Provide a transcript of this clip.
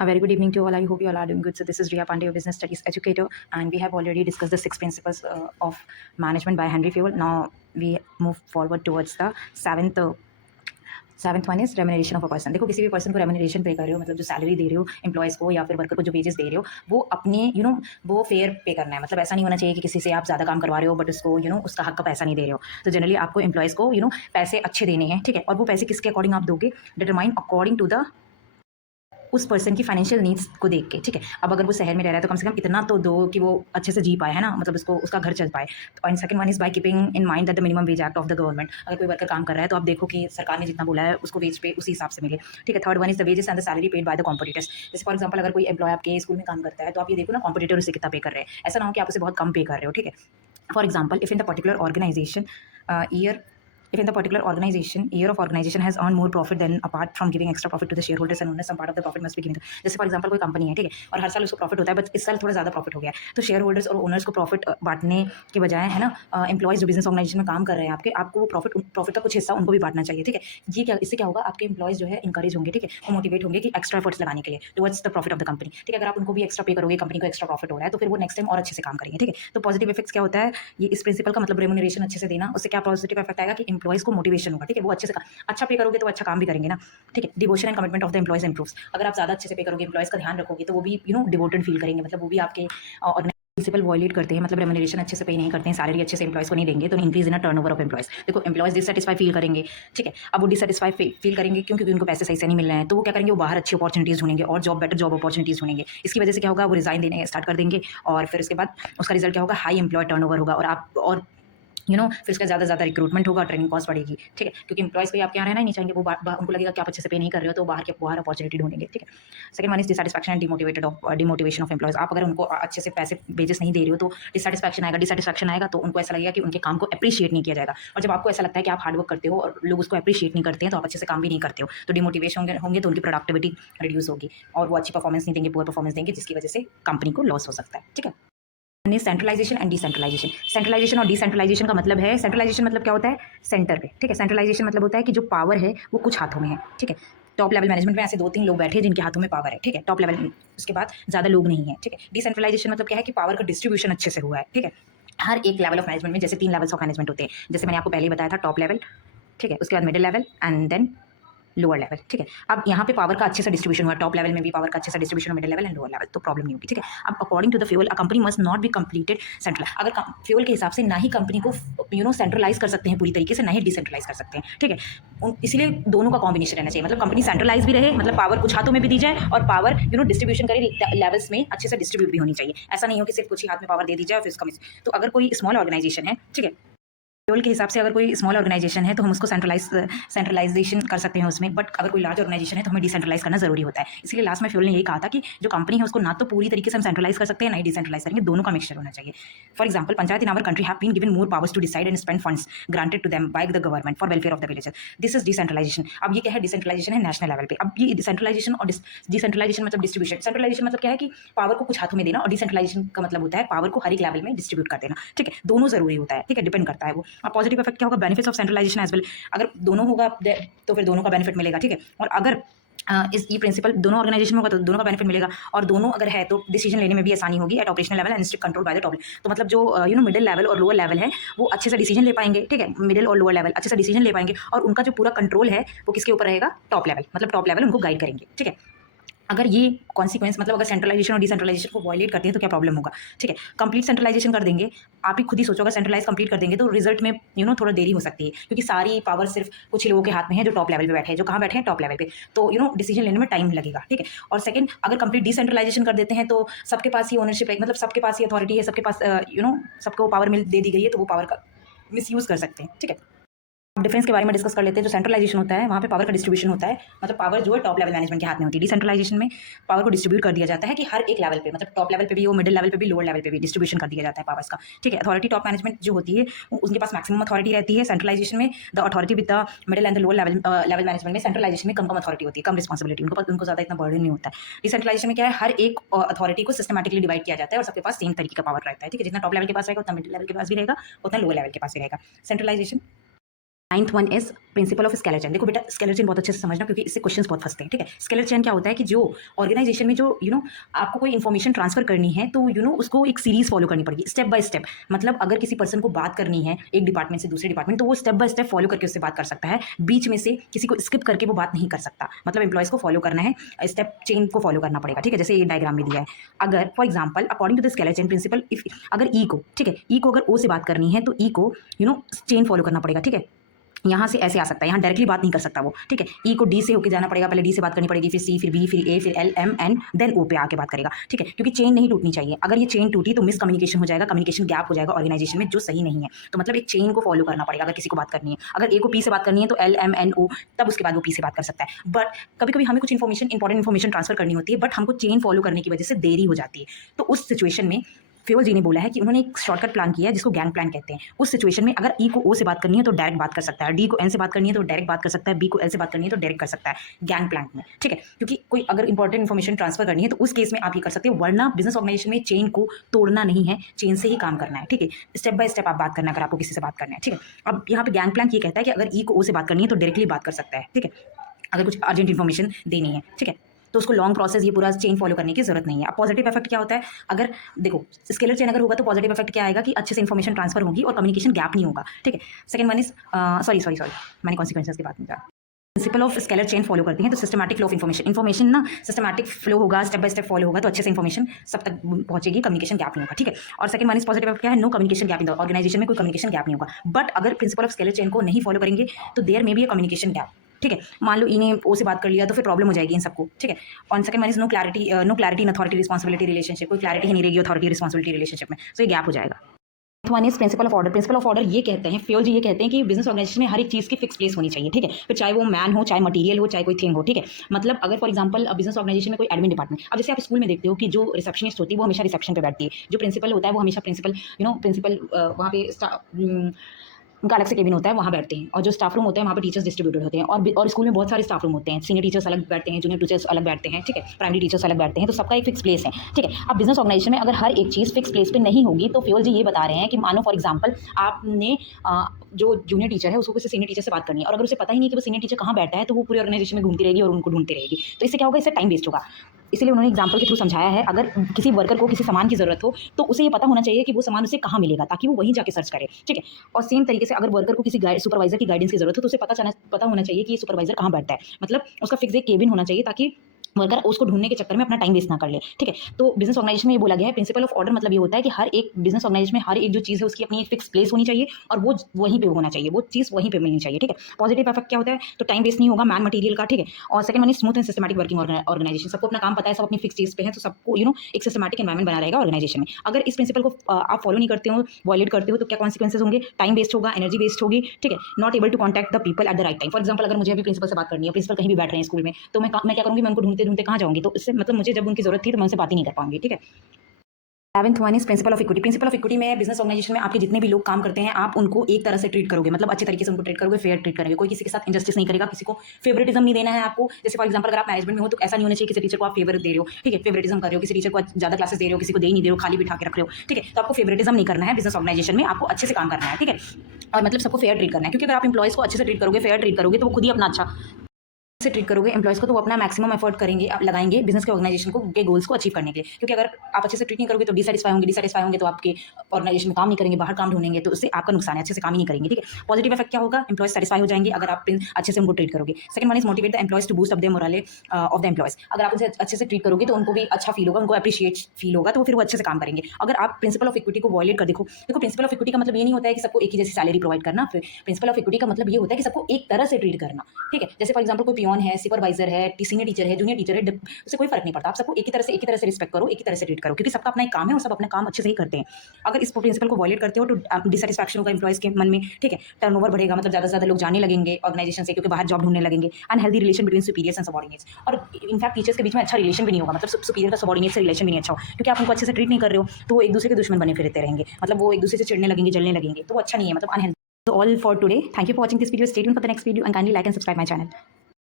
A very good evening to all. I hope you all are doing good. So this is Riya Pandey, your business studies educator, and we have already discussed the six principles of management by Henry Fayol. Now we move forward towards the seventh one is remuneration of a person. देखो, किसी भी person को remuneration पे कर रहे हो, मतलब जो सैलरी दे रहे हो एम्प्लॉयज़ को या फिर वर्कर को जो वेजेस दे रहे हो, वो अपने वो फेयर पे करना है। मतलब ऐसा नहीं होना चाहिए कि किसी से आप ज़्यादा काम करवा रहे हो बट उसको उसका हक का पैसा नहीं दे रहे हो। तो जनरली आपको एम्प्लॉयज़ को पैसे अच्छे देने हैं, ठीक है। और वो पैसे किसके अकॉर्डिंग आप दोगे, डिटरमाइन अकॉर्डिंग टू द उस पर्सन की फाइनेंशियल नीड्स को देख के, ठीक है। अब अगर वो शहर में रह रहा है तो कम से कम इतना तो दो कि वो अच्छे से जी पाए, है ना, मतलब उसको उसका घर चल पाए। और second one is by keeping in mind that the minimum wage act of the government. अगर कोई वर्कर काम कर रहा है तो आप देखो कि सरकार ने जितना बोला है उसको वेज पे उसी हिसाब से मिले, ठीक है। Third one is the wages and the salary paid by the competitors. जैसे फॉर एग्जाम्पल अगर कोई एम्प्लॉय आपके स्कूल में काम करता है तो आप ये देखो ना, कॉम्पिटिटर उसे कितना पे कर रहे हैं। ऐसा ना हो कि आप उसे बहुत कम पे कर रहे हो, ठीक है। For example, if in the particular organisation year if in the particular organization year of organization has earned more profit than apart from giving extra profit to the shareholders and owners, some part of the profit must be given to, जैसे for example कोई company है, ठीक है, और हर साल उसको profit होता है बट इस साल थोड़ा ज़्यादा प्रॉफिट हो गया है, तो शेयर होल्डर्स और ओनर्स को प्रॉफिट बांटने के बजाय, है ना, एम्प्लॉयज़ जो बिजनेस ऑर्गेनाइजेशन में काम कर रहे हैं आपको वो प्रॉफिट का कुछ हिस्सा उनको भी बांटना चाहिए, ठीक है। ये क्या, इससे क्या होगा, आपके एम्प्लॉयज़ जो है इंकरेज होंगे, ठीक है, वो मोटिवेट होंगे कि एक्स्ट्रा एफर्ट्स लगाने के लिए towards the profit of the company, ठीक है। अगर आप उनको भी एक्स्ट्रा पे करोगे, कंपनी को एक्स्ट्रा प्रॉफिट हो रहा है तो फिर वो नेक्स्ट टाइम और अच्छे से काम करेंगे, ठीक है। तो पॉजिटिव इफेक्ट्स क्या होता है, ये इस प्रिंसिपल का मतलब रेम्यूनरेशन अच्छे से देना, उससे क्या पॉजिटिव इफेक्ट आएगा कि एम्प्लॉयज़ को मोटिवेशन होगा, ठीक है, वो अच्छे से अच्छा पे करोगे तो अच्छा काम भी करेंगे ना, ठीक है। Devotion and commitment of the employees improves. अगर आप ज़्यादा अच्छे से पे करोगे, एम्प्लॉयज़ का ध्यान रखोगे तो वो भी डिवोटेड फील करेंगे, मतलब वो भी आपके प्रिंसिपल वॉयलेट करते हैं, मतलब रेम्यूनरेशन अच्छे से पे नहीं करते हैं, सैलरी अच्छे से एम्प्लॉयज़ को नहीं देंगे तो increase in turnover of employees. देखो, एम्प्लॉयज़ डिससेटिस्फाई फील करेंगे, ठीक है। अब वो डिससेटिस्फाई फील करेंगे क्योंकि उनको पैसे सही से नहीं मिल रहे हैं, तो वो क्या करेंगे, वो बाहर अच्छी अपॉर्चुनिटीज़ ढूंढेंगे और बेटर जॉब अपॉर्चुनिटीज़ ढूंढेंगे। इसकी वजह से क्या होगा, वो रिजाइन देने स्टार्ट कर देंगे और फिर उसके बाद उसका रिजल्ट क्या होगा, हाई एम्प्लॉय टर्नओवर होगा और आप और फिर उसका ज़्यादा से ज़्यादा रिक्रूटमेंट होगा, ट्रेनिंग कॉस्ट बढ़ेगी, ठीक है, क्योंकि एम्प्लॉयज़ को आपके यहाँ रहना ही नहीं चाहेंगे, वो उनको लगेगा कि आप अच्छे से पे नहीं कर रहे हो तो बाहर अपॉर्चुनिटी ढूंढेंगे, ठीक है। Second one is dissatisfaction and demotivation of employees. आप अगर उनको अच्छे से पैसे वेजेस नहीं दे रहे हो तो डिसैटिस्फैक्शन आएगा तो उनको ऐसा लगेगा कि उनके काम को अप्रिशिएट नहीं किया जाएगा। और जब आपको ऐसा लगता है कि आप हार्डवर्क करते हो और लोग उसको अप्रिशिएट नहीं करते हैं तो आप अच्छे से काम भी नहीं करते हो, तो डिमोटिवेशन होंगे तो उनकी प्रोडक्टिविटी रिड्यूस होगी और वो अच्छी परफॉर्मेंस नहीं देंगे, पुअर परफॉर्मेंस देंगे, जिसकी वजह से कंपनी को लॉस हो सकता है, ठीक है। Centralisation and decentralisation. सेंट्रलाइजेशन और डिसेंट्रलाइजेशन का मतलब है, सेंट्रलाइजेशन मतलब क्या होता है, सेंटर पे, ठीक है। सेंट्रलाइजेशन मतलब होता है कि जो पावर है वो कुछ हाथों में है, ठीक है। टॉप लेवल मैनेजमेंट में ऐसे 2-3 लोग बैठे हैं जिनके हाथों में पावर है, ठीक है, टॉप लेवल में, उसके बाद ज़्यादा लोग नहीं है, ठीक है। डिसेंट्रलाइजेशन मतलब क्या है कि पावर का डिस्ट्रीब्यूशन अच्छे से हुआ है, ठीक है। हर एक लेवल ऑफ मैनेजमेंट में जैसे 3 लेवल्स ऑफ मैनेजमेंट होते हैं, जैसे मैंने आपको पहले ही बताया था, टॉप लेवल, ठीक है, उसके बाद middle level and then lower level, ठीक है। अब यहाँ पे पावर का अच्छे से डिस्ट्रीब्यूशन हुआ, टॉप लेवल में भी पावर का अच्छे से डिस्ट्रीब्यूशन हो, middle level and lower level, तो प्रॉब्लम नहीं होगी, ठीक है। अब according to the fuel a company must not be completed central. अगर फ्यूल के हिसाब से ना ही कंपनी को सेंट्रलाइज कर सकते हैं पूरी तरीके से, ना ही डिसेंट्रलाइज कर सकते हैं, ठीक है। इसीलिए दोनों का कॉम्बिनेशन रहना चाहिए, मतलब कंपनी सेंट्रलाइज भी रहे, मतलब पावर कुछ हाथों में भी दी जाए और पावर डिस्ट्रीब्यूशन करे लेवल्स में अच्छे से डिस्ट्रीब्यूट भी होनी चाहिए। ऐसा नहीं हो कि सिर्फ कुछ ही हाथ में पावर दे दी जाए और फिर उसका तो अगर कोई स्मॉल ऑर्गेनाइजेशन है, ठीक है, फ्यूल के हिसाब से अगर कोई स्मॉल ऑर्गेनाइजेशन है तो हम उसको सेंट्रलाइजेशन कर सकते हैं उसमें, बट अगर कोई लार्ज ऑर्गेनाइजेशन है तो हमें डिसेंट्रलाइज करना जरूरी होता है। इसलिए लास्ट में फ्यूल ने यही कहा था कि जो कंपनी है उसको ना तो पूरी तरीके से हम सेंट्रलाइज कर सकते हैं, ना ही डिसेंट्रलाइज करेंगे, दोनों का मिक्सचर होना चाहिए। For example, panchayat in our country have been given more powers to decide and spend funds granted to them by the government for welfare of the villages. This is decentralisation. अब ये क्या है, decentralisation है national level पे। अब ये decentralisation और decentralisation मतलब डिस्ट्रीब्यूशन। सेंट्रलाइजेशन मतलब क्या है कि पावर को कुछ हाथों में देना, और डिसेंट्रलाइजेशन का मतलब होता है पावर को हर एक लेवल में डिस्ट्रीब्यूट कर देना, ठीक है। दोनों जरूरी होता है, ठीक है, डिपेंड करता है वो। अब पॉजिटिव इफेक्ट क्या होगा, benefits of centralisation as well. अगर दोनों होगा तो फिर दोनों का बेनिफिट मिलेगा, ठीक है। और अगर इस ये प्रिंसिपल दोनों ऑर्गेनाइजेशन में होगा तो दोनों का बेनिफिट मिलेगा, और दोनों अगर है तो डिसीजन लेने में भी आसानी होगी at operational level and strict control by the top. तो मतलब जो मिडिल लेवल और लोअर लेवल है वो अच्छे से डिसीजन ले पाएंगे, ठीक है, मिडिल और लोअर लेवल अच्छे से डिसीजन ले पाएंगे, और उनका जो पूरा कंट्रोल है वो किसके ऊपर रहेगा, टॉप लेवल, मतलब टॉप लेवल उनको गाइड करेंगे, ठीक है। अगर ये कॉन्सिक्वेंस, मतलब अगर सेंट्रलाइजेशन और डिसेंट्रलाइजेशन को वॉयलेट करते हैं तो क्या प्रॉब्लम होगा, ठीक है। कंप्लीट सेंट्रलाइजेशन कर देंगे, आप ही खुद ही सोचो, अगर सेंट्रलाइज कंप्लीट कर देंगे तो रिजल्ट में थोड़ा देरी हो सकती है, क्योंकि सारी पावर सिर्फ कुछ ही लोगों के हाथ में है जो टॉप लेवल पे बैठे हैं, जो कहाँ बैठे हैं, टॉप लेवल पे, तो डिसीजन लेने में टाइम लगेगा, ठीक है। और सेकंड, अगर कंप्लीट डिसेंट्रलाइजेशन कर देते हैं तो सबके पास ही ओनरशिप है, मतलब सबके पास ही अथॉरिटी है, सबके पास सबको पावर मिल दे दी गई है, तो वो पावर का मिस कर सकते हैं, ठीक है। डिफरेंस के बारे में डिस्कस कर लेते हैं। जो सेंट्रलाइजेशन होता है वहाँ पे पावर का डिस्ट्रीब्यूशन होता है, मतलब पावर जो है टॉप लेवल मैनेजमेंट के हाथ में होती है। डिसेंट्रलाइजेशन में पावर को डिस्ट्रीब्यूट कर दिया जाता है कि हर एक लेवल पे, मतलब टॉप लेवल पे भी हो, मिडिल लेवल पे भी, लोअर लेवल पे भी डिस्ट्रीब्यूशन कर दिया जाता है पावर्स का, ठीक है। अथॉरिटी टॉप मैनेजमेंट जो होती है उनके पास मैक्सिमम अथॉरिटी रहती है। सेंट्रलाइजेशन में the authority with the middle and the lower level management में, सेंट्रलाइजेशन में कम अथॉरिटी होती है, कम रिस्पॉन्सिबिलिटी, उनको ज़्यादा इतना बर्डन नहीं होता है। डिसेंट्रलाइजेशन में क्या है, हर एक अथॉरिटी को सिस्टमेटिकली डिवाइड किया जाता है और सबके पास सेम तरीके का पावर रहता है, ठीक है। जितना टॉप लेवल के पास रहेगा उतना मिडिल लेवल के पास भी रहेगा, उतना लोअर लेवल के पास भी रहेगा। Centralisation ninth one is principle of scalar chain. देखो बेटा, स्केलर चेन बहुत अच्छे से समझना, क्योंकि इससे क्वेश्चंस बहुत फंसते हैं, ठीक है। स्केलर चेन क्या होता है कि जो ऑर्गेनाइजेशन में जो आपको कोई इन्फॉर्मेशन ट्रांसफर करनी है, तो उसको एक सीरीज फॉलो करनी पड़ेगी, स्टेप बाय स्टेप। मतलब अगर किसी पर्सन को बात करनी है एक डिपार्टमेंट से दूसरे डिपार्टमेंट, तो वो स्टेप बाय स्टेप फॉलो करके उससे बात कर सकता है, बीच में से किसी को स्किप करके वो बात नहीं कर सकता। मतलब एम्प्लॉयज़ को फॉलो करना है, स्टेप चेन को फॉलो करना पड़ेगा, ठीक है। जैसे ये डायग्राम में दिया है, अगर for example according to the scalar chain principle, if अगर ई को, ठीक है, ई को अगर ओ से बात करनी है तो ई को चेन फॉलो करना पड़ेगा, ठीक है। यहाँ से ऐसे आ सकता है, यहाँ डायरेक्टली बात नहीं कर सकता वो, ठीक है। ई को डी से होकर जाना पड़ेगा, पहले डी से बात करनी पड़ेगी, फिर सी, फिर बी, फिर ए, फिर एल, एम, एन, देन ओ पे आके बात करेगा, ठीक है। क्योंकि चेन नहीं टूटनी चाहिए, अगर ये चेन टूटी तो मिसकम्युनिकेशन हो जाएगा, कम्युनिकेशन गैप हो जाएगा ऑर्गेनाइजेशन में, जो सही नहीं है। तो मतलब एक चेन को फॉलो करना पड़ेगा अगर किसी को बात करनी है। अगर ए को पी से बात करनी है तो एल, एम, एन, ओ, तब उसके बाद वो पी से बात कर सकता है। बट कभी कभी हमें कुछ इंपॉर्टेंट इन्फॉर्मेशन ट्रांसफर करनी होती है, बट हमको चेन फॉलो करने की वजह से देरी हो जाती है। तो उस सिचुएशन में फ्योल जी ने बोला है कि उन्होंने एक शॉर्टकट प्लान किया है जिसको गैंग प्लान कहते हैं। उस सिचुएशन में अगर ई को ओ से बात करनी है तो डायरेक्ट बात कर सकता है, डी को एन से बात करनी है तो डायरेक्ट बात कर सकता है, बी को एल से बात करनी है तो डायरेक्ट कर सकता है गैंग प्लान में, ठीक है। क्योंकि कोई अगर इंपॉर्टेंट इन्फॉर्मेशन ट्रांसफर करनी है तो उस केस में आप ये कर सकते हो, वरना बिजनेस ऑर्गेनाइजेशन में चेन को तोड़ना नहीं है, चेन से ही काम करना है, ठीक है। स्टेप बाय स्टेप आप बात करना, अगर आपको किसी से बात करना है, ठीक है। अब यहाँ पे गैंग प्लान ये कहता है कि अगर ई को ओ से बात करनी है तो डायरेक्टली बात कर सकता है, ठीक है, अगर कुछ अर्जेंट इन्फॉर्मेशन देनी है, ठीक है। तो उसको लॉन्ग प्रोसेस ये पूरा चेन फॉलो करने की जरूरत नहीं है। अब पॉजिटिव इफेक्ट क्या होता है, अगर देखो स्केलर चेन अगर होगा तो पॉजिटिव इफेक्ट क्या आएगा कि अच्छे से इन्फॉर्मेशन ट्रांसफर होगी और कम्युनिकेशन गैप नहीं होगा, ठीक है। सेकंड वन इज सॉरी मैंने कॉन्सिक्वेंसेस की बात नहीं कहा। Principal of scalar chain follow करते हैं तो सिस्टमैटिक फ्लो ऑफ इन्फॉर्मेशन ना सिस्टमैटिक फ्लो होगा, स्टेप बाय स्टेप फॉलो होगा, तो अच्छे से इन्फॉर्मेशन सब तक पहुंचेगी, कम्युनिकेशन गैप नहीं होगा, ठीक है। और सेकंड वन इज पॉजिटिव क्या है, no communication gap in the organisation में कोई कम्युनिकेशन गैप नहीं होगा। बट अगर प्रिंसिपल ऑफ स्केलर चेन को नहीं फॉलो करेंगे तो देयर में भी कम्युनिकेशन गैप, ठीक है। मान लो ई ने ओ से बात कर लिया तो फिर प्रॉब्लम हो जाएगी इन सबको, ठीक है। और second one is no clarity in authority responsibility relationship, कोई क्लैरिटी ही नहीं रहेगी अथॉरिटी रिस्पांसिबिलिटी रिलेशनशिप में, तो ये गैप हो जाएगा। One is principle of order. Principle of order ये कहते हैं, फ्योल जी ये कहते हैं कि बिजनेस ऑर्गेनाइजेशन में हर एक चीज़ की फिक्स प्लेस होनी चाहिए, ठीक है। फिर चाहे वो मैन हो, चाहे मटेरियल हो, चाहे कोई थिंग हो, ठीक है। मतलब अगर फॉर एग्जांपल बिजनेस ऑर्गेनाइजेशन में कोई एडमिन डिपार्टमेंट, अब जैसे आप स्कूल में देखते हो कि जो रिसेप्शनिस्ट होती है वो हमेशा रिसेप्शन पे बैठती है, जो प्रिंसिपल होता है वो हमेशा प्रिंसिपल वहाँ पे उनका अलग से केबिन होता है, वहाँ बैठते हैं। और जो स्टाफ रूम होते हैं वहाँ पे टीचर्स डिस्ट्रीब्यूटेड होते हैं, और स्कूल में बहुत सारे स्टाफ रूम होते हैं, सीनियर टीचर्स अलग बैठते हैं, जूनियर टीचर्स अलग बैठते हैं, ठीक है, प्राइमरी टीचर्स अलग बैठते हैं, तो सबका एक फिक्स प्लेस है, ठीक है। अब बिजनेस ऑर्गेनाइजेशन में अगर हर एक चीज़ फिक्स प्लेस पे नहीं होगी तो फ्योल जी ये बता रहे हैं कि मानो फॉर एग्जाम्पल आपने जो जूनियर टीचर है उसको किसी सीनियर टीचर से बात करनी है, और अगर उसे पता ही नहीं कि वो सीनियर टीचर कहाँ बैठा है तो वो पूरे ऑर्गेनाइजेशन में घूमती रहेगी और उनको ढूंढती रहेगी, तो इससे क्या होगा, इससे टाइम वेस्ट होगा। इसलिए उन्होंने एग्जाम्पल के थ्रू समझाया है, अगर किसी वर्कर को किसी सामान की जरूरत हो तो उसे ये पता होना चाहिए कि वो सामान उसे कहाँ मिलेगा, ताकि वो वहीं जाके सर्च करे, ठीक है। और सेम तरीके से अगर वर्कर को किसी सुपरवाइजर की गाइडेंस की जरूरत हो तो उसे पता होना चाहिए कि ये सुपरवाइजर कहाँ बैठता है, मतलब उसका फिक्स एक केबिन होना चाहिए, ताकि वर्कर उसको ढूंढने के चक्कर में अपना टाइम वेस्ट ना कर ले, ठीक है। तो बिजनेस ऑर्गेनाइजेशन में ये बोला गया है, प्रिंसिपल ऑफ ऑर्डर मतलब ये होता है कि हर एक बिजनेस ऑर्गेनाइजेशन में हर एक जो चीज़ है उसकी अपनी एक फिक्स प्लेस होनी चाहिए और वो वहीं पे होना चाहिए, वो चीज़ वहीं पे मिलनी चाहिए, ठीक है। पॉजिटिव इफेक्ट क्या होता है, तो टाइम वेस्ट नहीं होगा मैन मटेरियल का, ठीक है। और second one is smooth and systematic working organisation, सबको अपना काम पता है, सब अपनी फिक्स चीज़ पे है, तो सबको एक सिस्टमैटिक एनवायरमेंट बना रहेगा ऑर्गेनाइजेशन में। अगर इस प्रिंसिपल को आप फॉलो नहीं करते हो, वॉयलेट करते हो, तो क्या कॉन्सिक्वेंसेज होंगे, टाइम वेस्ट होगा, एनर्जी वेस्ट होगी, ठीक है। Not able to contact the people at the right time. For example अगर मुझे अभी प्रिंसिपल से बात करनी है, प्रिंसिपल कहीं भी बैठ रहे हैं स्कूल में, तो मैं क्या करूँगी, मैं उनको ढूंढते ढूंढते कहाँ जाऊँगी, तो इससे मतलब मुझे जब उनकी जरूरत थी तो मैं उनसे बात ही नहीं कर पाऊंगी, ठीक है। 11th one is principle of equity. Principle of equity में बिजनेस ऑर्गेनाइजेशन में आपके जितने भी लोग काम करते हैं आप उनको एक तरह से ट्रीट करोगे, मतलब अच्छे तरीके से उनको ट्रीट करोगे, फेयर ट्रीट करोगे, कोई किसी के साथ इंजस्टिस नहीं करेगा, किसी को फेवरेटिज्म नहीं देना है आपको। जैसे फॉर एग्जाम्पल अगर आप मैनेजमेंट में हो तो ऐसा नहीं होना चाहिए किसी टीचर को आप फेवर दे रहे हो, ठीक है, फेवरेटिज्म कर रहे हो, किसी टीचर को ज्यादा क्लासेस दे रहे हो, किसी को दे नहीं दे रहे हो, खाली बिठा के रख रहे हो, ठीक है। तो आपको फेवरेटिज्म नहीं करना है बिजनेस ऑर्गेनाइजेशन में, आपको अच्छे से काम करना है, ठीक है। और मतलब सबको फेयर ट्रीट करना है, क्योंकि अगर आप इंप्लॉयज को अच्छे से ट्रीट करोगे, फेयर ट्रीट करोगे, तो वो खुद ही अपना अच्छा से ट्रीट करोगे एम्प्लॉयज़ को, तो वो अपना मैक्सिमम एफर्ट करेंगे, आप लगाएंगे बिजनेस के ऑर्गेनाइजेशन को के गोल्स को अचीव करने के लिए। क्योंकि अगर आप अच्छे से ट्रीट नहीं करोगे तो डिसैटिस्फाई होंगे तो आपके ऑर्गेनाइजेशन में काम नहीं करेंगे, बाहर काम ढूंढेंगे, तो उससे आपका नुकसान है, अच्छे से काम ही नहीं करेंगे, ठीक है। पॉजिटिव इफेक्ट क्या होगा, एम्प्लॉयज सेटिस्फाई हो जाएंगे अगर आप अच्छे से उनको ट्रीट करोगे। Second one is motivate the employees to boost up the morale of the employees. अगर आप उनसे अच्छे से ट्रीट करोगे तो उनको भी अच्छा फील होगा, उनको अप्रिशिएट फील होगा, तो फिर वो अच्छे से काम करेंगे। अगर आप प्रिंसिपल ऑफ इक्विटी को वॉयलेट कर देखो प्रिंसिपल ऑफ इक्विटी का मतलब ये नहीं होता है कि सबको एक ही जैसी सैलरी प्रोवाइड करना, फिर प्रिंसिपल ऑफ इक्विटी का मतलब ये होता है कि सबको एक तरह से ट्रीट करना, ठीक है। जैसे फॉर एग्जाम्पल कोई पियोन है, सुपरवाइजर है, सीनियर टीचर है, जूनियर टीचर है, उससे कोई फर्क नहीं पड़ता, आप सबको एक ही तरह से रिस्पेक्ट करो, एक ही तरह से ट्रीट करो, क्योंकि सबका अपना एक काम है और सब अपना काम अच्छे से ही करते हैं। अगर इस प्रिंसिपल को वॉयलेट करते हो तो डिसैटिस्फैक्शन होगा एम्प्लॉयज के मन में, ठीक है, टर्नओवर बढ़ेगा, मतलब ज़्यादा से ज़्यादा लोग जाने लगेंगे ऑर्गेनाइजेशन से, क्योंकि बाहर जॉब ढूंढने लगेंगे। Unhealthy relation between superiors and subordinates, और इनफैक्ट टीचर्स के बीच में अच्छा रिलेशन भी नहीं होगा, मतलब सुपीरियर का सबऑर्डिनेट से रिलेशन भी नहीं अच्छा हो, क्योंकि आप उनको अच्छे से ट्रीट नहीं कर रहे हो, तो वो एक दूसरे के दुश्मन बने फिरते रहेंगे, मतलब वो एक दूसरे से चिढ़ने लगेंगे, जलने लगेंगे, तो वो अच्छा नहीं है, मतलब unhealthy. So all for today. Thank you for watching this video. Stay tuned for the next video and kindly like and subscribe my channel.